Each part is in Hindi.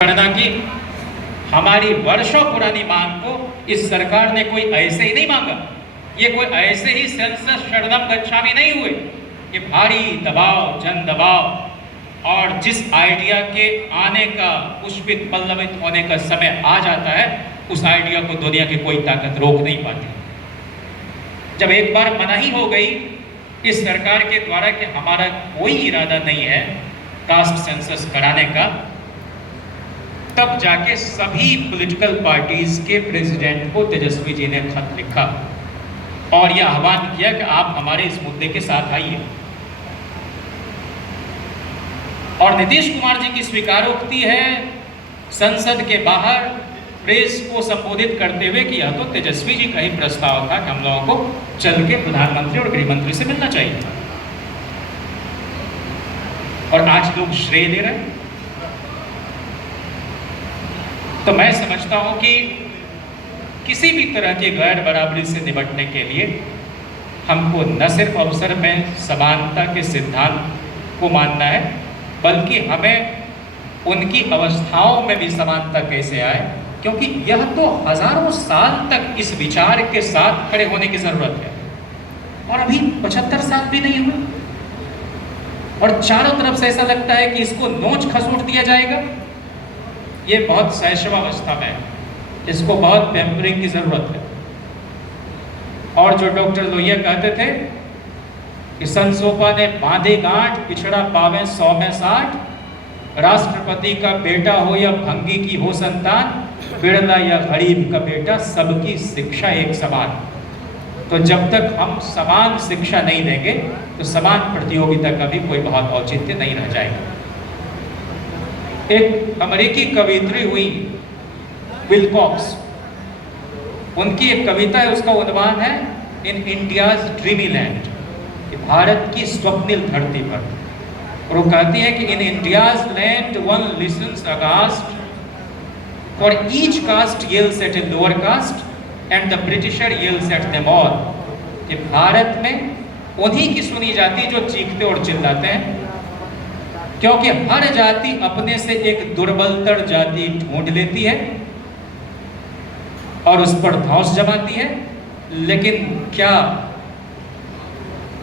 गणना की हमारी वर्षों पुरानी मांग को इस सरकार ने कोई ऐसे ही नहीं मांगा। ये कोई ऐसे ही सेंसस शरणम गच्छामि नहीं हुए। ये भारी दबाव, जन दबाव और जिस आइडिया के आने का, पुष्पित पल्लवित होने का समय आ जाता है, उस आइडिया को दुनिया की कोई ताकत रोक नहीं पाती। जब एक बार मनाही हो गई इस सरकार के द्वारा कि हमारा कोई इरादा नहीं है कास्ट सेंसस कराने का, तब जाके सभी पॉलिटिकल पार्टीज के प्रेसिडेंट को तेजस्वी जी ने खत लिखा और यह आह्वान किया कि आप हमारे इस मुद्दे के साथ आइए। और नीतीश कुमार जी की स्वीकारोक्ति है संसद के बाहर प्रेस को संबोधित करते हुए कि यह तो तेजस्वी जी का ही प्रस्ताव था कि हम लोगों को चल के प्रधानमंत्री और गृह मंत्री से मिलना चाहिए। और आज लोग श्रेय ले रहे हैं। तो मैं समझता हूं कि किसी भी तरह की गैर बराबरी से निपटने के लिए हमको न सिर्फ अवसर में समानता के सिद्धांत को मानना है, बल्कि हमें उनकी अवस्थाओं में भी समानता कैसे आए, क्योंकि यह तो हजारों साल तक इस विचार के साथ खड़े होने की जरूरत है और अभी 75 साल भी नहीं हुए और चारों तरफ से ऐसा लगता है कि इसको नोच खसोट दिया जाएगा। ये बहुत शैशवावस्था में है, इसको बहुत पैम्परिंग की जरूरत है। और जो डॉक्टर लोहिया कहते थे कि संसोपा ने बांधे गांठ, पिछड़ा पावे 100 में 60, राष्ट्रपति का बेटा हो या भंगी की हो संतान, बिरला या गरीब का बेटा, सबकी शिक्षा एक समान। तो जब तक हम समान शिक्षा नहीं देंगे तो समान प्रतियोगिता का भी कोई बहुत औचित्य नहीं रह जाएगा। एक अमेरिकी कवियत्री हुई विलकॉक्स, उनकी एक कविता है, उसका उन्वान है in India's dreamy land, Bharat की स्वप्निल धरती पर। और वो कहती है कि in India's land one listens aghast for each caste yells at a lower caste and the Britisher yells at them all. कि भारत में उन्हीं की सुनी जाती जो चीखते और चिल्लाते हैं, क्योंकि हर जाति अपने से एक दुर्बलतर जाति ढूंढ लेती है और उस पर धौंस जमाती है। लेकिन क्या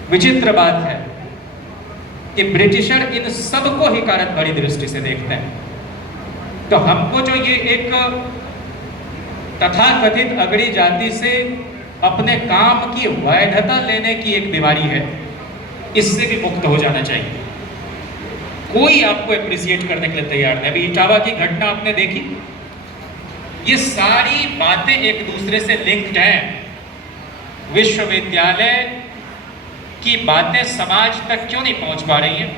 विचित्र बात है कि ब्रिटिशर इन सबको हिकारत भरी दृष्टि से देखते हैं। तो हमको जो ये एक तथाकथित अगड़ी जाति से अपने काम की वैधता लेने की एक बीमारी है, इससे भी मुक्त हो जाना चाहिए। कोई आपको एप्रिसिएट करने के लिए तैयार नहीं। अभी इटावा की घटना आपने देखी, ये सारी बातें एक दूसरे से लिंक्ड हैं। विश्वविद्यालय की बातें समाज तक क्यों नहीं पहुंच पा रही हैं?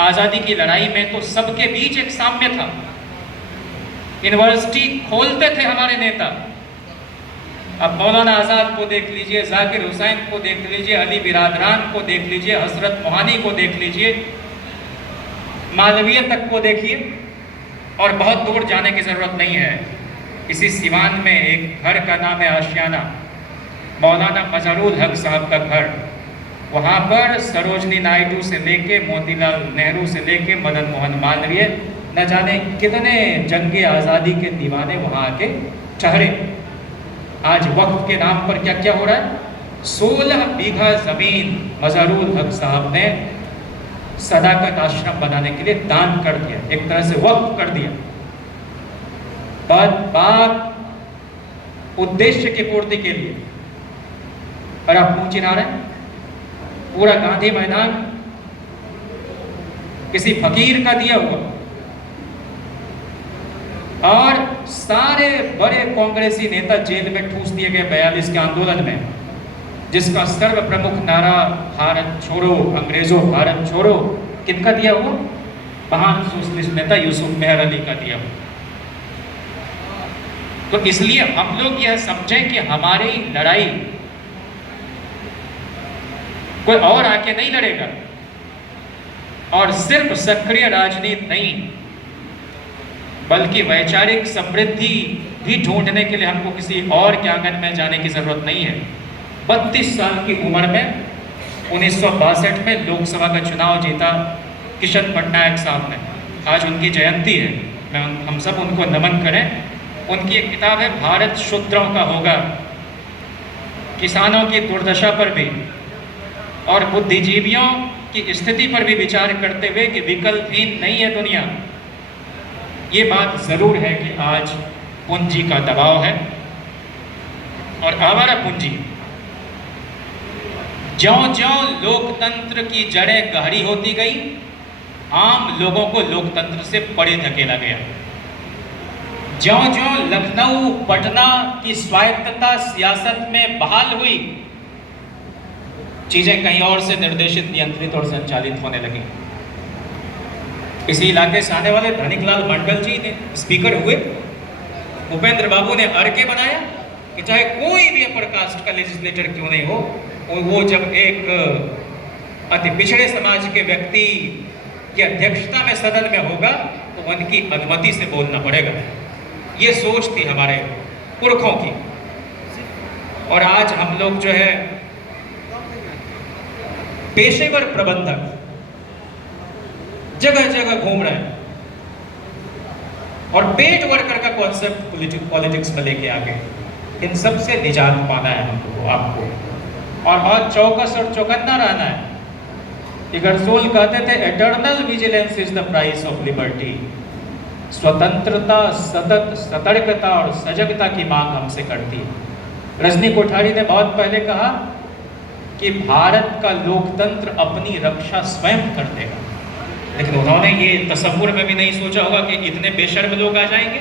आजादी की लड़ाई में तो सबके बीच एक साम्य था। यूनिवर्सिटी खोलते थे हमारे नेता। अब मौलाना आजाद को देख लीजिए, जाकिर हुसैन को देख लीजिए, अली बिरादरान को देख लीजिए, हजरत मोहानी को देख लीजिए, मालवीय तक को देखिए, और बहुत दूर जाने की जरूरत नहीं है। इसी सिवान में एक घर का नाम है आशियाना, मौलाना मजहरूल हक साहब का घर। वहाँ पर सरोजनी नायडू से लेके मोतीलाल नेहरू से लेके मदन मोहन मालवीय, न जाने कितने जंगे आज़ादी के दीवाने वहाँ आके ठहरे। आज वक्फ के नाम पर क्या क्या हो रहा है? 16 बीघा जमीन मजहरूल हक साहब ने सदाकत आश्रम बनाने के लिए दान कर दिया, एक तरह से वक्फ कर दिया। बात उद्देश्य की पूर्ति के लिए। और आप मुंह चिढ़ा रहे हैं। पूरा गांधी मैदान किसी फकीर का दिया हुआ, और सारे बड़े कांग्रेसी नेता जेल में ठूस दिए गए 42 के आंदोलन में, जिसका सर्व प्रमुख नारा भारत छोड़ो, अंग्रेजों भारत छोड़ो, किनका दिया हुआ? महान सोशलिस्ट नेता यूसुफ मेहर अली का दिया हुआ। तो इसलिए हम लोग यह समझें कि हमारी लड़ाई कोई और आके नहीं लड़ेगा, और सिर्फ सक्रिय राजनीति नहीं, बल्कि वैचारिक समृद्धि भी ढूंढने के लिए हमको किसी और के आंगन में जाने की जरूरत नहीं है। 32 साल की उम्र में 1962 में लोकसभा का चुनाव जीता किशन पटनायक साहब ने। आज उनकी जयंती है। हम सब उनको नमन करें। उनकी एक किताब है भारत शूद्रों का होगा, किसानों की दुर्दशा पर भी और बुद्धिजीवियों की स्थिति पर भी विचार करते हुए कि विकल्पहीन नहीं है दुनिया। ये बात जरूर है कि आज पूंजी का दबाव है और आवारा पूंजी ज्यों-ज्यों लोकतंत्र की जड़ें गहरी होती गई, आम लोगों को लोकतंत्र से परे धकेला गया। ज्यों-ज्यों लखनऊ पटना की स्वायत्तता सियासत में बहाल हुई, चीजें कहीं और से निर्देशित, नियंत्रित और संचालित होने लगी। इसी इलाके से आने वाले धनिकलाल मंडल जी ने स्पीकर हुए, भूपेंद्र बाबू ने अर्के बनाया कि चाहे कोई भी अपर कास्ट का लेजिस्लेटर क्यों नहीं हो, और वो जब एक अति पिछड़े समाज के व्यक्ति की अध्यक्षता में सदन में होगा तो उनकी अनुमति से बोलना पड़ेगा। ये सोच थी हमारे पुरखों की। और आज हम लोग जो है पेशेवर प्रबंधक जगह जगह घूम रहे हैं और पेट वर्कर का कॉन्सेप्ट पॉलिटिक्स में लेके आगे, इन सब से निजात पाना है हमको, आपको, और बहुत चौकस और चौकन्ना रहना है। इगरसोल कहते थे eternal vigilance is the price of liberty. स्वतंत्रता, सतत सतर्कता और सजगता की मांग हमसे करती है। रजनी कोठारी ने बहुत पहले कहा कि भारत का लोकतंत्र अपनी रक्षा स्वयं कर देगा, लेकिन उन्होंने ये तसव्वुर में भी नहीं सोचा होगा कि इतने बेशर्म लोग आ जाएंगे।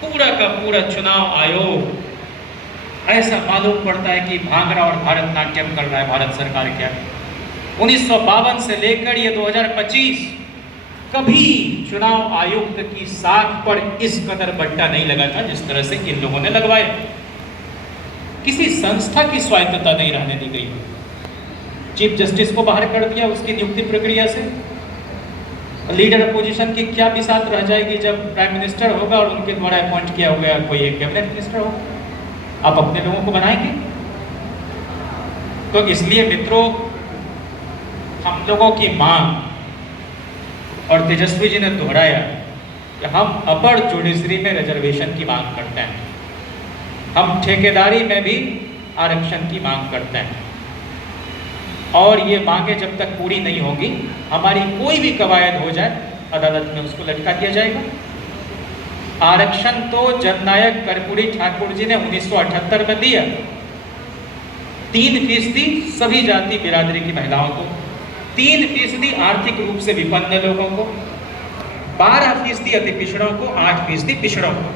पूरा का पूरा चुनाव आयोग ऐसा मालूम पड़ता है कि भांगड़ा और भारतनाट्यम कर रहा है भारत सरकार। क्या 1952 से लेकर ये 2025 कभी चुनाव आयुक्त की साख पर इस कदर बट्टा नहीं लगा था जिस तरह से इन लोगों ने लगवाए। किसी संस्था की स्वायत्तता नहीं रहने दी गई। चीफ जस्टिस को बाहर कर दिया उसकी नियुक्ति प्रक्रिया से। लीडर अपोजिशन की क्या बिसात रह जाएगी जब प्राइम मिनिस्टर होगा और उनके द्वारा अपॉइंट किया हुआ कोई एक कैबिनेट मिनिस्टर होगा। आप अपने लोगों को बनाएंगे। तो इसलिए मित्रों, हम लोगों की मांग और तेजस्वी जी ने दोहराया कि हम अपर जुडिशरी में रिजर्वेशन की मांग करते हैं, हम ठेकेदारी में भी आरक्षण की मांग करते हैं, और ये मांगे जब तक पूरी नहीं होगी, हमारी कोई भी कवायद हो जाए अदालत में उसको लटका दिया जाएगा। आरक्षण तो जननायक कर्पूरी ठाकुर जी ने 1978 में दिया, 3% सभी जाति बिरादरी की महिलाओं को, 3% आर्थिक रूप से विपन्न लोगों को, 12% अति पिछड़ों को, 8% पिछड़ों को।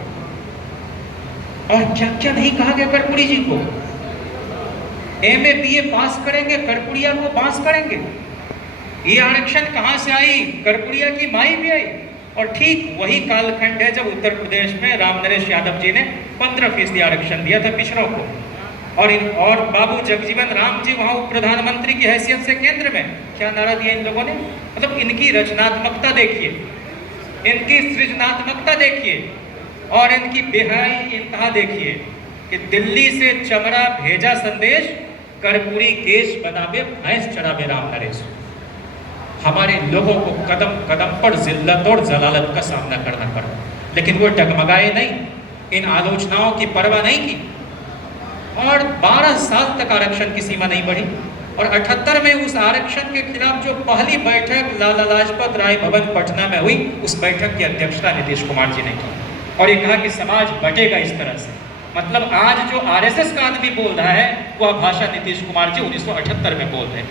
और क्या क्या नहीं कहा गया कर्पूरी जी को। MA BA पास करेंगे, कर्पूरिया को पास करेंगे। ये आरक्षण कहां से आई? कर्पूरिया की माई भी आई। और ठीक वही कालखंड है जब उत्तर प्रदेश में रामनरेश यादव जी ने 15% आरक्षण दिया था पिछड़ों को, और बाबू जगजीवन राम जी वहां उप प्रधानमंत्री की हैसियत से केंद्र में क्या नारा दिया इन लोगों ने। मतलब इनकी रचनात्मकता देखिए, इनकी सृजनात्मकता देखिए, और इनकी बेहाई इंतहा देखिए कि दिल्ली से चमड़ा भेजा संदेश, कर्पूरी केश बनावे भैंस चरावे राम नरेश। हमारे लोगों को कदम कदम पर जिल्लत और जलालत का सामना करना पड़ा, लेकिन वो डगमगाए नहीं, इन आलोचनाओं की परवाह नहीं की, और 12 साल तक आरक्षण की सीमा नहीं बढ़ी। और 78 में उस आरक्षण के खिलाफ जो पहली बैठक लाला लाजपत राय भवन पटना में हुई, उस बैठक की अध्यक्षता नीतीश कुमार जी ने की, और ये कहा कि समाज बटेगा इस तरह से। मतलब आज जो RSS का आदमी बोल रहा है वह भाषा नीतीश कुमार जी 1978 में बोल रहे हैं।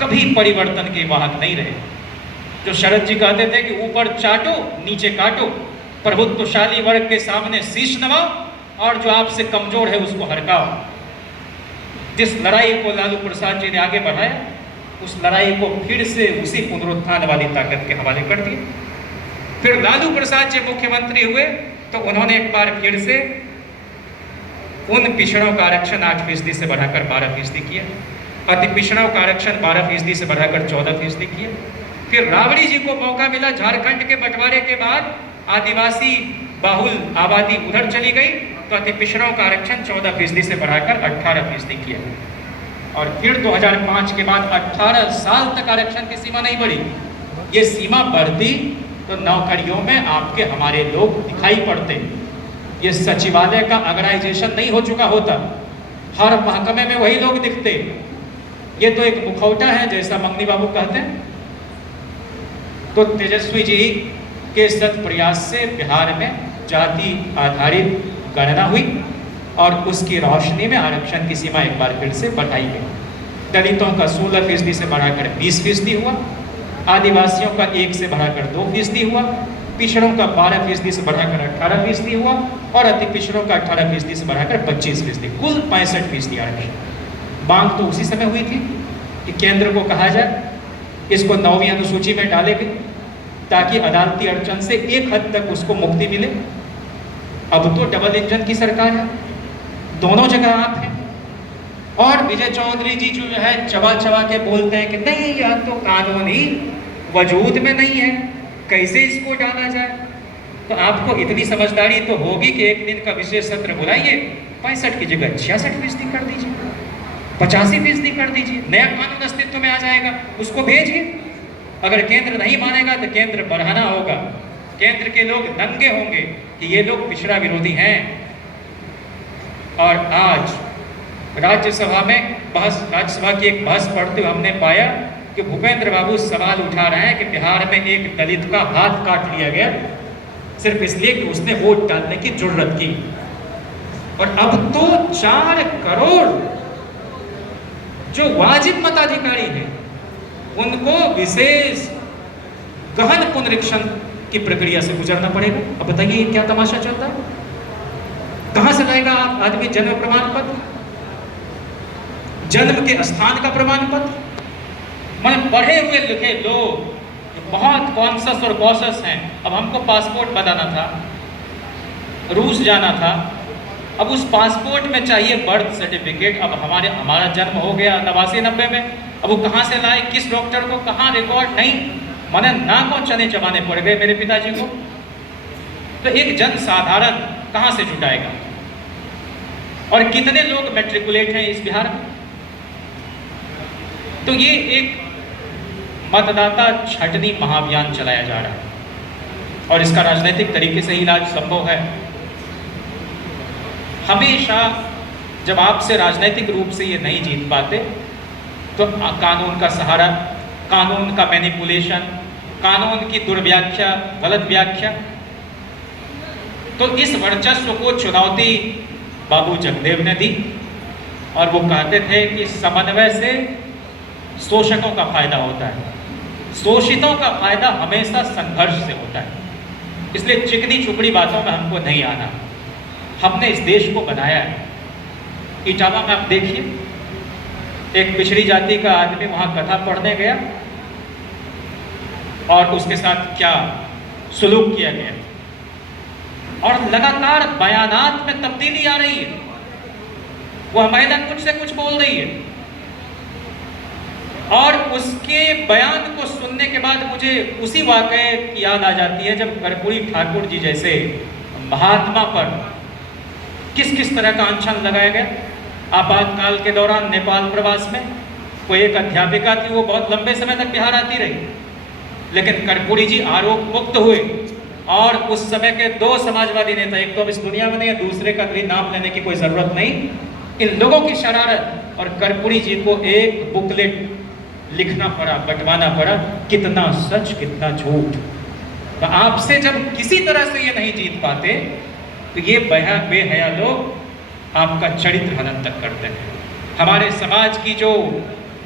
कभी परिवर्तन के वाहक नहीं रहे। जो शरद जी कहते थे कि ऊपर चाटो नीचे काटो, प्रभुत्वशाली वर्ग के सामने शीश नवाओ, और जो आपसे कमजोर है उसको हरकाओ। जिस लड़ाई को लालू प्रसाद जी ने आगे बढ़ाया, उस लड़ाई को फिर से उसी पुनरुत्थान वाली ताकत के हवाले कर दिया। फिर लालू प्रसाद जी मुख्यमंत्री हुए तो उन्होंने एक बार फिर से उन पिछड़ों का आरक्षण 8% से बढ़ाकर 12% किया, अति पिछड़ों का आरक्षण 12% से बढ़ाकर 14% किया। फिर राबड़ी जी को मौका मिला, झारखंड के बंटवारे के बाद आदिवासी बाहुल आबादी उधर चली गई, तो अति पिछड़ों का आरक्षण 14% से बढ़ाकर 18% किया। और फिर 2005 के बाद 18 साल तक आरक्षण की सीमा नहीं बढ़ी। ये सीमा बढ़ती तो नौकरियों में आपके हमारे लोग दिखाई पड़ते। ये सचिवालय का अगराइजेशन नहीं हो चुका होता, हर महकमे में वही लोग दिखते। ये तो एक मुखौटा है, जैसा मंगनी बाबू कहते हैं। तो तेजस्वी जी के सत प्रयास से बिहार में जाति आधारित गणना हुई और उसकी रोशनी में आरक्षण की सीमा एक बार फिर से बढ़ाई गई। दलितों का 16% से बढ़ाकर 20% हुआ, आदिवासियों का 1 से बढ़ाकर 2% हुआ, पिछड़ों का 12% से बढ़ाकर 18% हुआ और अति पिछड़ों का 18% से बढ़ाकर 25%, कुल 65% आरक्षण। मांग तो उसी समय हुई थी कि केंद्र को कहा जाए इसको 9वीं अनुसूची में डाले गए ताकि अदालती अड़चन से एक हद तक उसको मुक्ति मिले। अब तो डबल इंजन की सरकार है, दोनों जगह आप हैं। और विजय चौधरी जी जो है चबा चबा के बोलते हैं कि नहीं, यह तो कानून ही वजूद में नहीं है, कैसे इसको डाला जाए। तो आपको इतनी समझदारी तो होगी कि एक दिन का विशेष सत्र बुलाइए, 65 की जगह 66% कर दीजिए, 85% कर दीजिए, नया कानून अस्तित्व में आ जाएगा, उसको भेजिए। अगर केंद्र नहीं मानेगा तो केंद्र बढ़ाना होगा, केंद्र के लोग दंगे होंगे कि ये लोग पिछड़ा विरोधी हैं। और आज राज्यसभा की एक बहस पढ़ते हुए हमने पाया कि भूपेंद्र बाबू सवाल उठा रहे हैं कि बिहार में एक दलित का हाथ काट लिया गया सिर्फ इसलिए कि उसने वोट डालने की जुर्रत की। और अब तो 4 करोड़ जो वाजिब मताधिकारी हैं उनको विशेष गहन पुनरीक्षण की प्रक्रिया से गुजरना पड़ेगा। अब बताइए ये क्या तमाशा चलता है? कहां से लाएगा आप आदमी जन्म प्रमाण पत्र, जन्म के स्थान का प्रमाण पत्र? मैंने पढ़े हुए लिखे लोग बहुत कॉन्शस और कॉशस हैं। अब हमको पासपोर्ट बनाना था, रूस जाना था, अब उस पासपोर्ट में चाहिए बर्थ सर्टिफिकेट। अब हमारा जन्म हो गया 89-90 में, अब वो कहाँ से लाए, किस डॉक्टर को, कहाँ रिकॉर्ड नहीं, मैंने नाकों चने चबाने पड़ गए मेरे पिताजी को। तो एक जन साधारण कहाँ से जुटाएगा? और कितने लोग मैट्रिकुलेट हैं इस बिहार में? तो ये एक मतदाता छटनी महाअभियान चलाया जा रहा है और इसका राजनीतिक तरीके से इलाज संभव है। हमेशा जब आपसे राजनीतिक रूप से ये नहीं जीत पाते तो कानून का सहारा, कानून का मैनिपुलेशन, कानून की दुर्व्याख्या, गलत व्याख्या। तो इस वर्चस्व को चुनौती बाबू जगदेव ने दी और वो कहते थे कि समन्वय से शोषकों का फायदा होता है, शोषितों का फायदा हमेशा संघर्ष से होता है। इसलिए चिकनी चुपड़ी बातों में हमको नहीं आना। हमने इस देश को बनाया है। इटावा में आप देखिए, एक पिछड़ी जाति का आदमी वहां कथा पढ़ने गया और उसके साथ क्या सुलूक किया गया, और लगातार बयानात में तब्दीली आ रही है। वह महिला कुछ से कुछ बोल रही है और उसके बयान को सुनने के बाद मुझे उसी वाकये की याद आ जाती है जब कर्पूरी ठाकुर जी जैसे महात्मा पर किस किस तरह का अनशन लगाया गया। आपातकाल के दौरान नेपाल प्रवास में कोई एक अध्यापिका थी, वो बहुत लंबे समय तक बिहार आती रही, लेकिन कर्पूरी जी आरोप मुक्त हुए और उस समय के 2 समाजवादी नेता, एक तो अब इस दुनिया में नहीं है, दूसरे का भी नाम लेने की कोई जरूरत नहीं, इन लोगों की शरारत और कर्पूरी जी को एक बुकलेट लिखना पड़ा, बंटवाना पड़ा, कितना सच कितना झूठ। तो आपसे जब किसी तरह से ये नहीं जीत पाते तो ये बेहया लोग आपका चरित्र हनन तक करते हैं। हमारे समाज की जो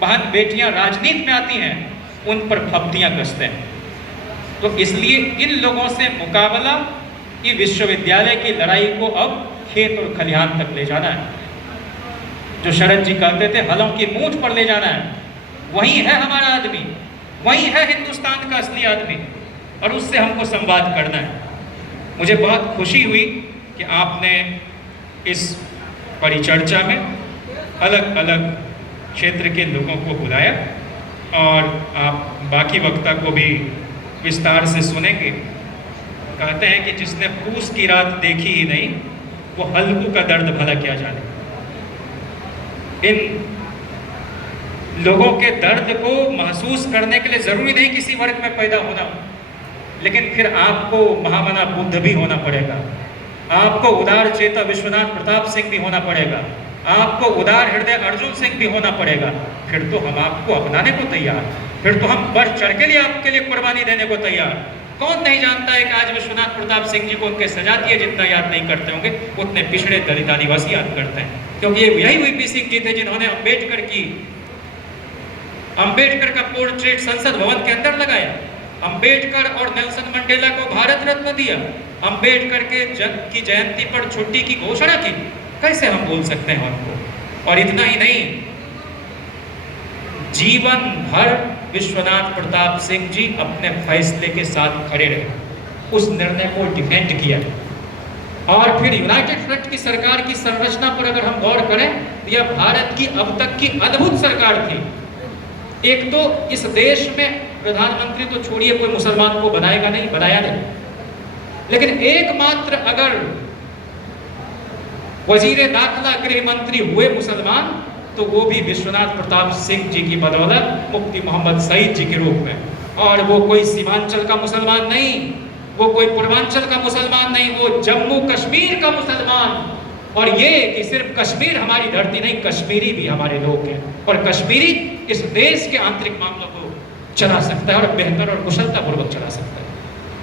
बहन बेटियां राजनीति में आती हैं उन पर फब्तियां कसते हैं। तो इसलिए इन लोगों से मुकाबला, ये विश्वविद्यालय की लड़ाई को अब खेत और खलिहान तक ले जाना है। जो शरद जी कहते थे हलों की मूठ पर ले जाना है, वही है हमारा आदमी, वही है हिंदुस्तान का असली आदमी और उससे हमको संवाद करना है। मुझे बहुत खुशी हुई कि आपने इस परिचर्चा में अलग अलग क्षेत्र के लोगों को बुलाया और आप बाकी वक्ता को भी विस्तार से सुनेंगे। कहते हैं कि जिसने पूस की रात देखी ही नहीं वो हल्कू का दर्द भला क्या जाने। इन लोगों के दर्द को महसूस करने के लिए जरूरी नहीं किसी वर्ग में पैदा होना हो, लेकिन फिर आपको महामना बुद्ध भी होना पड़ेगा, आपको उदार चेता विश्वनाथ प्रताप सिंह भी होना पड़ेगा, आपको उदार हृदय अर्जुन सिंह भी होना पड़ेगा। फिर तो हम आपको अपनाने को तैयार, फिर तो हम बढ़ चढ़ के लिए आपके लिए कुर्बानी देने को तैयार। कौन नहीं जानता है कि आज विश्वनाथ प्रताप सिंह जी को उनके सजातीय जितना याद नहीं करते होंगे उतने पिछड़े दलित आदिवासी याद करते हैं, क्योंकि ये यही वीपी सिंह जी थे जिन्होंने अंबेडकर का पोर्ट्रेट संसद भवन के अंदर लगाया, अंबेडकर और नेल्सन मंडेला को भारत रत्न दिया, अंबेडकर के की जयंती पर छुट्टी की घोषणा की। कैसे हम बोल सकते हैं उनको? और इतना ही नहीं, जीवन भर विश्वनाथ प्रताप सिंह जी अपने फैसले के साथ खड़े रहे, उस निर्णय को डिफेंड किया। और फिर यूनाइटेड फ्रंट की सरकार की संरचना पर अगर हम गौर करें तो यह भारत की अब तक की अद्भुत सरकार थी। एक तो इस देश में प्रधानमंत्री तो छोड़िए, कोई मुसलमान को बनाएगा नहीं, बनाया नहीं, लेकिन एकमात्र अगर वजीर दाखिला गृह मंत्री हुए मुसलमान तो वो भी विश्वनाथ प्रताप सिंह जी की बदौलत मुफ्ती मोहम्मद सईद जी के रूप में। और वो कोई सीमांचल का मुसलमान नहीं, वो कोई पूर्वांचल का मुसलमान नहीं, वो जम्मू कश्मीर का मुसलमान। और ये कि सिर्फ कश्मीर हमारी धरती नहीं, कश्मीरी भी हमारे लोग हैं, और कश्मीरी इस देश के आंतरिक मामलों को चला सकता है और बेहतर और कुशलतापूर्वक चला सकता है।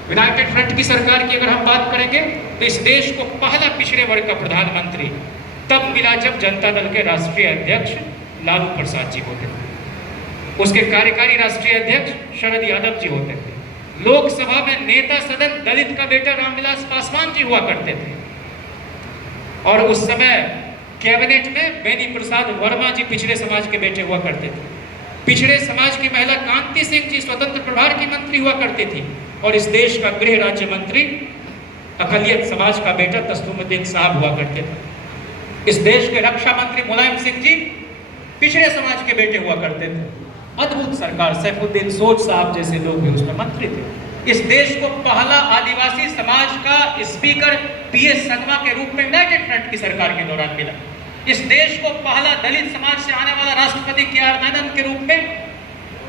यूनाइटेड फ्रंट की सरकार की अगर हम बात करेंगे तो इस देश को पहला पिछड़े वर्ग का प्रधानमंत्री तब मिला जब जनता दल के राष्ट्रीय अध्यक्ष लालू प्रसाद जी होते थे, उसके कार्यकारी राष्ट्रीय अध्यक्ष शरद यादव जी होते थे, लोकसभा में नेता सदन दलित का बेटा रामविलास पासवान जी हुआ करते थे, और उस समय कैबिनेट में बेनी प्रसाद वर्मा जी पिछड़े समाज के बेटे हुआ करते थे, पिछड़े समाज की महिला कांति सिंह जी स्वतंत्र प्रभार की मंत्री हुआ करती थी, और इस देश का गृह राज्य मंत्री अकलियत समाज का बेटा तस्लुमुद्दीन साहब हुआ करते थे। इस देश के रक्षा मंत्री मुलायम सिंह जी पिछड़े समाज के बेटे हुआ करते थे। अद्भुत सरकार, सैफुद्दीन सोच साहब जैसे लोग भी उसमें मंत्री थे। इस देश को पहला आदिवासी समाज का स्पीकर पीएस संगमा के रूप में यूनाइटेड फ्रंट की सरकार के दौरान मिला। इस देश को पहला दलित समाज से आने वाला राष्ट्रपति के.आर. नारायणन के रूप में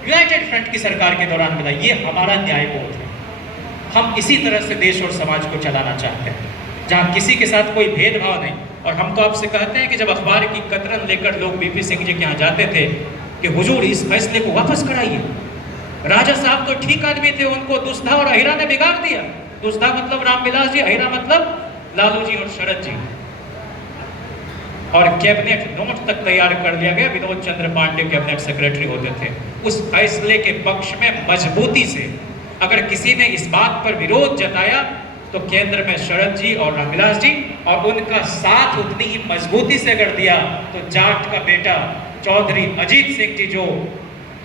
यूनाइटेड फ्रंट की सरकार के दौरान मिला। ये हमारा न्यायबोध है। हम इसी तरह से देश और समाज को चलाना चाहते हैं, जहाँ किसी के साथ कोई भेदभाव नहीं। और हम तो आपसे कहते हैं कि जब अखबार की कतरन लेकर लोग वीपी सिंह जी के यहाँ जाते थे कि हुजूर इस फैसले को वापस कराइए, राजा साहब तो ठीक आदमी थे, उनको दुस्धा और अहिरा ने बिगाड़ दिया। दुस्धा मतलब रामविलास जी, अहिरा मतलब लालू जी और शरद जी। और कैबिनेट नोट तक तैयार कर दिया गया, विनोद चंद्र पांडे कैबिनेट सेक्रेटरी होते थे। उस फैसले के पक्ष में मजबूती से अगर किसी ने इस बात पर विरोध जताया तो केंद्र में शरद जी और रामविलास जी, और उनका साथ उतनी ही मजबूती से अगर दिया तो जाट का बेटा चौधरी अजीत सिंह जी जो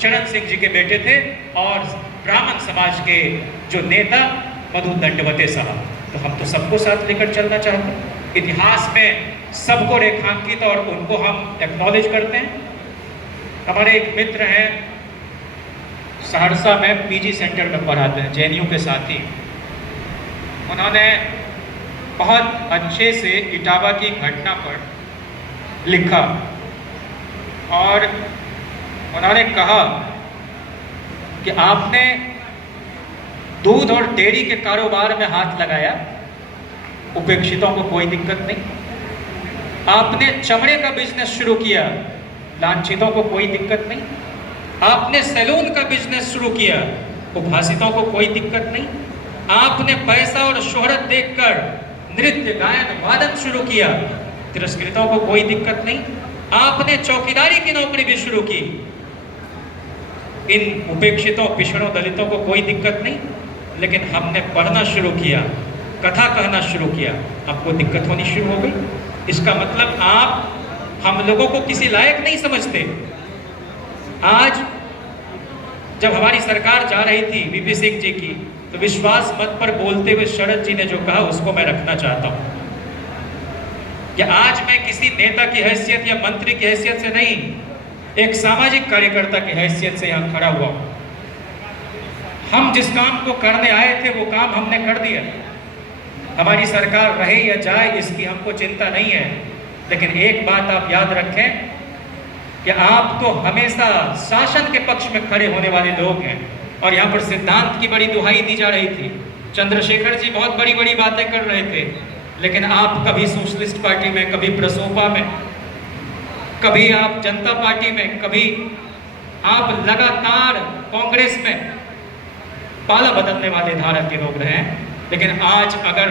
चरण सिंह जी के बेटे थे, और ब्राह्मण समाज के जो नेता मधु दंडवते साहब। तो हम तो सबको साथ लेकर चलना चाहते हैं। इतिहास में सबको रेखांकित और उनको हम एक्नॉलेज करते हैं। हमारे एक मित्र हैं सहरसा में पीजी सेंटर में पढ़ाते हैं, जेएनयू के साथी। उन्होंने बहुत अच्छे से इटावा की घटना पर लिखा और उन्होंने कहा कि आपने दूध और डेयरी के कारोबार में हाथ लगाया, उपेक्षितों को कोई दिक्कत नहीं। आपने चमड़े का बिजनेस शुरू किया, लांछितों को कोई दिक्कत नहीं। आपने सैलून का बिजनेस शुरू किया, उपहासितों को कोई दिक्कत नहीं। आपने पैसा और शोहरत देखकर नृत्य गायन वादन शुरू किया, तिरस्कृतों को कोई दिक्कत नहीं। आपने चौकीदारी की नौकरी भी शुरू की, इन उपेक्षितों, पिछड़ों, दलितों को कोई दिक्कत नहीं। लेकिन हमने पढ़ना शुरू किया, कथा कहना शुरू किया, आपको दिक्कत होनी शुरू हो गई। इसका मतलब आप हम लोगों को किसी लायक नहीं समझते। आज जब हमारी सरकार जा रही थी वीपी सिंह जी की, तो विश्वास मत पर बोलते हुए शरद जी ने जो कहा उसको मैं रखना चाहता हूं कि आज मैं किसी नेता की हैसियत या मंत्री की हैसियत से नहीं, एक सामाजिक कार्यकर्ता की हैसियत से यहाँ खड़ा हुआ। हम जिस काम को करने आए थे वो काम हमने कर दिया। हमारी सरकार रहे या जाए इसकी हमको चिंता नहीं है, लेकिन एक बात आप याद रखें कि आप तो हमेशा शासन के पक्ष में खड़े होने वाले लोग हैं। और यहाँ पर सिद्धांत की बड़ी दुहाई दी जा रही थी। चंद्रशेखर जी बहुत बड़ी बड़ी बातें कर रहे थे, लेकिन आप कभी सोशलिस्ट पार्टी में, कभी प्रसोपा में, कभी आप जनता पार्टी में, कभी आप लगातार कांग्रेस में पाला बदलने वाले धारा के लोग रहे हैं। लेकिन आज अगर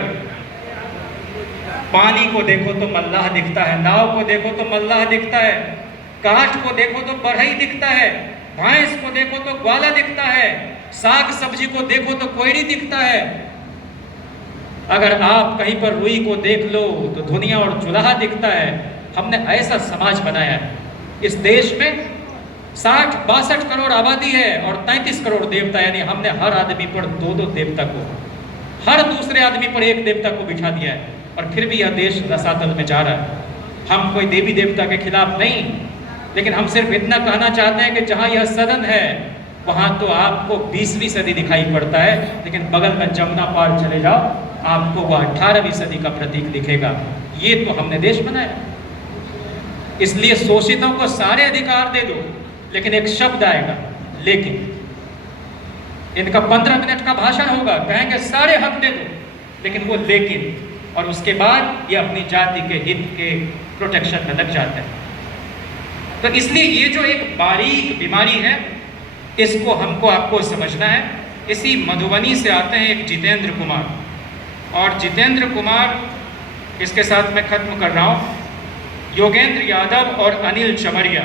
पानी को देखो तो मल्लाह दिखता है, नाव को देखो तो मल्लाह दिखता है, काठ को देखो तो बढ़ई दिखता है, भैंस को देखो तो ग्वाला दिखता है, साग सब्जी को देखो तो कोयरी दिखता है। अगर आप कहीं पर रुई को देख लो तो धुनिया और चुल्हा दिखता है। हमने ऐसा समाज बनाया है। इस देश में 60-62 करोड़ आबादी है और 33 करोड़ देवता, यानी हमने हर आदमी पर 2-2 देवता को, हर दूसरे आदमी पर एक देवता को बिठा दिया है। और फिर भी यह देश रसातल में जा रहा है। हम कोई देवी देवता के खिलाफ नहीं, लेकिन हम सिर्फ इतना कहना चाहते हैं कि जहां यह सदन है वहां तो आपको 20वीं सदी दिखाई पड़ता है, लेकिन बगल में जमुना पार चले जाओ आपको वह 18वीं सदी का प्रतीक दिखेगा। ये तो हमने देश बनाया। इसलिए शोषितों को सारे अधिकार दे दो, लेकिन एक शब्द आएगा लेकिन। इनका 15 मिनट का भाषण होगा, कहेंगे सारे हक दे दो, लेकिन वो लेकिन, और उसके बाद ये अपनी जाति के हित के प्रोटेक्शन में लग जाते हैं। तो इसलिए ये जो एक बारीक बीमारी है, इसको हमको आपको समझना है। इसी मधुबनी से आते हैं एक जितेंद्र कुमार, और जितेंद्र कुमार, इसके साथ मैं खत्म कर रहा हूँ, योगेंद्र यादव और अनिल चमरिया,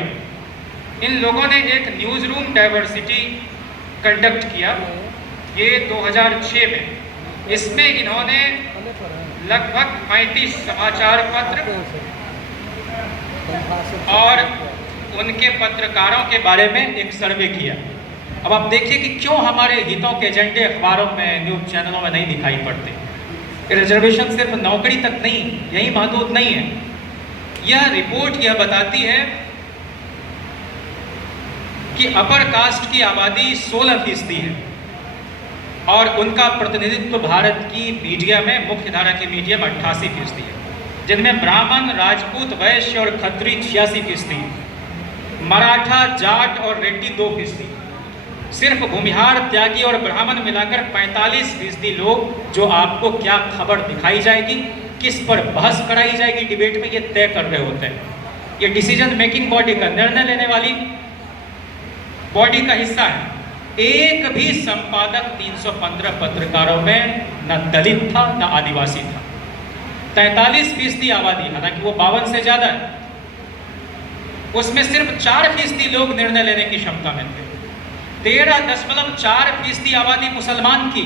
इन लोगों ने एक न्यूज़ रूम डाइवर्सिटी कंडक्ट किया, ये 2006 में। इसमें इन्होंने लगभग 35 समाचार पत्र और उनके पत्रकारों के बारे में एक सर्वे किया। अब आप देखिए कि क्यों हमारे हितों के एजेंडे अखबारों में, न्यूज़ चैनलों में नहीं दिखाई पड़ते। रिजर्वेशन सिर्फ नौकरी तक नहीं, यही महदूद नहीं है। यह रिपोर्ट यह बताती है कि अपर कास्ट की आबादी 16% है और उनका प्रतिनिधित्व भारत की मीडिया में, मुख्य धारा की मीडिया में 88% है, जिनमें ब्राह्मण, राजपूत, वैश्य और खत्री 86% है, मराठा, जाट और रेड्डी 2%, सिर्फ भूमिहार, त्यागी और ब्राह्मण मिलाकर 45% लोग, जो आपको क्या खबर दिखाई जाएगी, किस पर बहस कराई जाएगी डिबेट में, ये तय कर रहे होते हैं। ये डिसीजन मेकिंग बॉडी का, निर्णय लेने वाली बॉडी का हिस्सा है। एक भी संपादक 315 पत्रकारों में न दलित था न आदिवासी था। 43% आबादी, हालांकि वो 52 से ज्यादा है, उसमें सिर्फ 4% लोग निर्णय लेने की क्षमता में थे। 13.4% आबादी मुसलमान की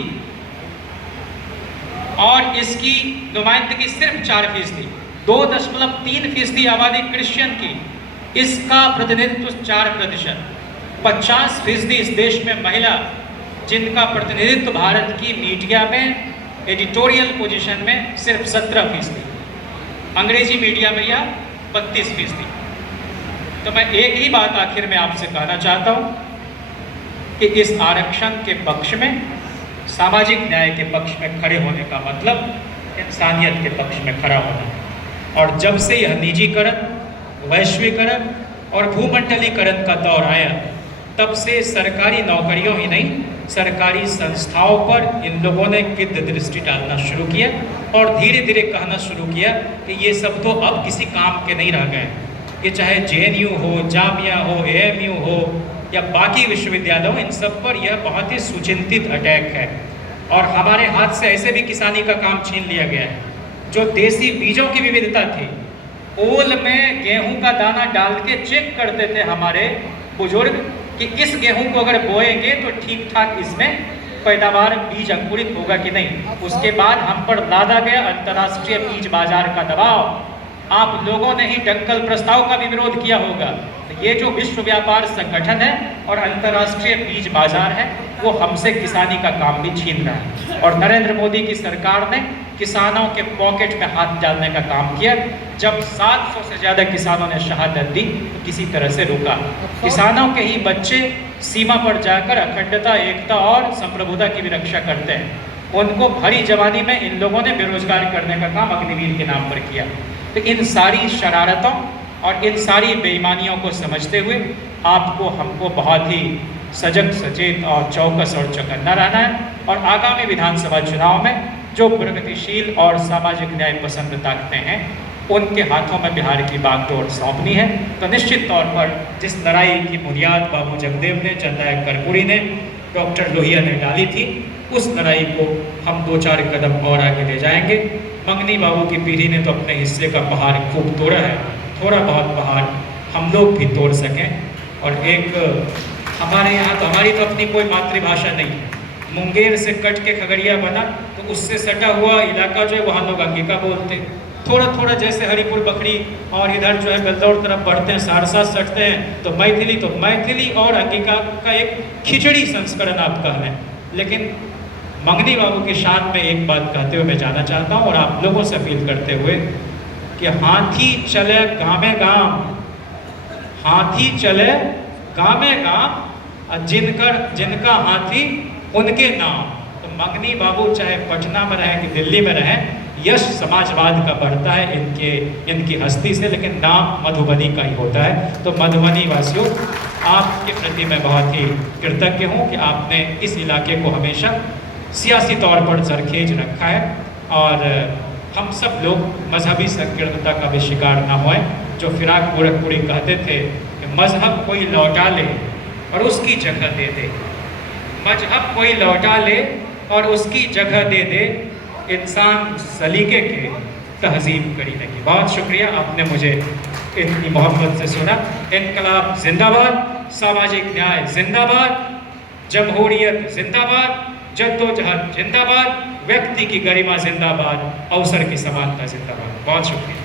और इसकी नुमाइंदगी सिर्फ 4%। 2.3% आबादी क्रिश्चियन की, इसका प्रतिनिधित्व 4%। 50% इस देश में महिला, जिनका प्रतिनिधित्व भारत की मीडिया में एडिटोरियल पोजीशन में सिर्फ 17%। अंग्रेजी मीडिया में यह 32%। तो मैं एक ही बात आखिर में आपसे कहना चाहता हूँ कि इस आरक्षण के पक्ष में, सामाजिक न्याय के पक्ष में खड़े होने का मतलब इंसानियत के पक्ष में खड़ा होना है। और जब से यह निजीकरण, वैश्वीकरण और भूमंडलीकरण का दौर आया, तब से सरकारी नौकरियों ही नहीं, सरकारी संस्थाओं पर इन लोगों ने गिद्ध दृष्टि डालना शुरू किया और धीरे धीरे कहना शुरू किया कि ये सब तो अब किसी काम के नहीं रह गए। ये चाहे JNU हो, जामिया हो, AMU हो या बाकी विश्वविद्यालय हो, इन सब पर यह बहुत ही सुचिंतित अटैक है। और हमारे हाथ से ऐसे भी किसानी का काम छीन लिया गया है। जो देसी बीजों की विविधता थी, ओल में गेहूं का दाना डाल के चेक करते थे हमारे बुजुर्ग कि इस गेहूं को अगर बोएंगे तो ठीक ठाक इसमें पैदावार, बीज अंकुरित होगा कि नहीं। उसके बाद हम पर लादा गया अंतर्राष्ट्रीय बीज बाजार का दबाव। आप लोगों ने ही डंकल प्रस्ताव का भी विरोध किया होगा। तो ये जो विश्व व्यापार संगठन है और अंतर्राष्ट्रीय बीज बाजार है, वो हमसे किसानी का काम भी छीन रहा है। और नरेंद्र मोदी की सरकार ने किसानों के पॉकेट में हाथ डालने का काम किया। जब 700 से ज़्यादा किसानों ने शहादत दी तो किसी तरह से रोका। किसानों के ही बच्चे सीमा पर जाकर अखंडता, एकता और संप्रभुता की भी रक्षा करते हैं। उनको भरी जवानी में इन लोगों ने बेरोजगार करने का काम अग्निवीर के नाम पर किया। तो इन सारी शरारतों और इन सारी बेईमानियों को समझते हुए आपको, हमको बहुत ही सजग सचेत और चौकस और चौकन्ना रहना है और आगामी विधानसभा चुनाव में जो प्रगतिशील और सामाजिक न्याय पसंद ताकते हैं उनके हाथों में बिहार की बागडोर सौंपनी है। तो निश्चित तौर पर जिस लड़ाई की बुनियाद बाबू जगदेव ने, जननायक कर्पूरी ने, डॉक्टर लोहिया ने डाली थी, उस लड़ाई को हम 2-4 कदम और आगे ले जाएंगे। मंगनी बाबू की पीढ़ी ने तो अपने हिस्से का पहाड़ खूब तोड़ा है, थोड़ा बहुत पहाड़ हम लोग भी तोड़ सकें। और एक हमारे यहाँ तो हमारी तो अपनी कोई मातृभाषा नहीं है, मुंगेर से कट के खगड़िया बना तो उससे सटा हुआ इलाका जो है वहाँ लोग अंगिका बोलते हैं। थोड़ा थोड़ा जैसे हरिपुर बखरी और इधर जो है बेलदौर तरफ बढ़ते हैं, सारसा सटते हैं तो मैथिली और अंगिका का एक खिचड़ी संस्करण आप कह लें। लेकिन मंगनी बाबू की शान में एक बात कहते हुए मैं जाना चाहता हूँ और आप लोगों से अपील करते हुए कि हाथी चले गामे गाम, हाथी चले गामे गाम, जिनका हाथी उनके नाम। तो मंगनी बाबू चाहे पटना में रहें कि दिल्ली में रहें, यश समाजवाद का बढ़ता है इनकी हस्ती से, लेकिन नाम मधुबनी का ही होता है। तो मधुबनी वासियों, आपके प्रति मैं बहुत ही कृतज्ञ हूँ कि आपने इस इलाके को हमेशा सियासी तौर पर सरखेज रखा है और हम सब लोग मजहबी संकीर्णता का भी शिकार ना होए। जो फिराक गोरखपुरी कहते थे कि मजहब कोई लौटा ले और उसकी जगह दे दे, मजहब कोई लौटा ले और उसकी जगह दे दे, इंसान सलीके के तहजीब करी लगी। बहुत शुक्रिया, आपने मुझे इतनी मोहब्बत से सुना। इनकलाब जिंदाबाद, सामाजिक न्याय जिंदाबाद, जमहूरियत जिंदाबाद, जद्दोजहद जिंदाबाद, व्यक्ति की गरिमा जिंदाबाद, अवसर की समानता जिंदाबाद। बहुत शुक्रिया।